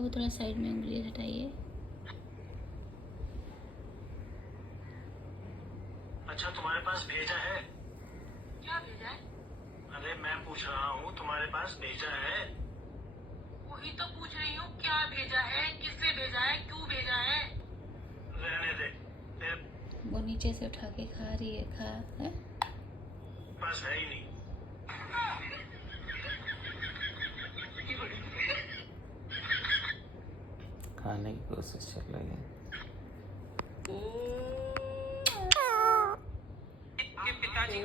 अब थोड़ा साइड में उंगली हटाइए। अच्छा, तुम्हारे पास भेजा है? क्या भेजा है? अरे मैं पूछ रहा हूँ, तुम्हारे पास भेजा है? वही तो पूछ रही हूँ, क्या भेजा है, किससे भेजा है, क्यों भेजा है? रहने दे, तेरे वो नीचे से उठा के खा रही है, खा है। पास है ही नहीं। खाने की कोशिश चल रही है। के पिताजी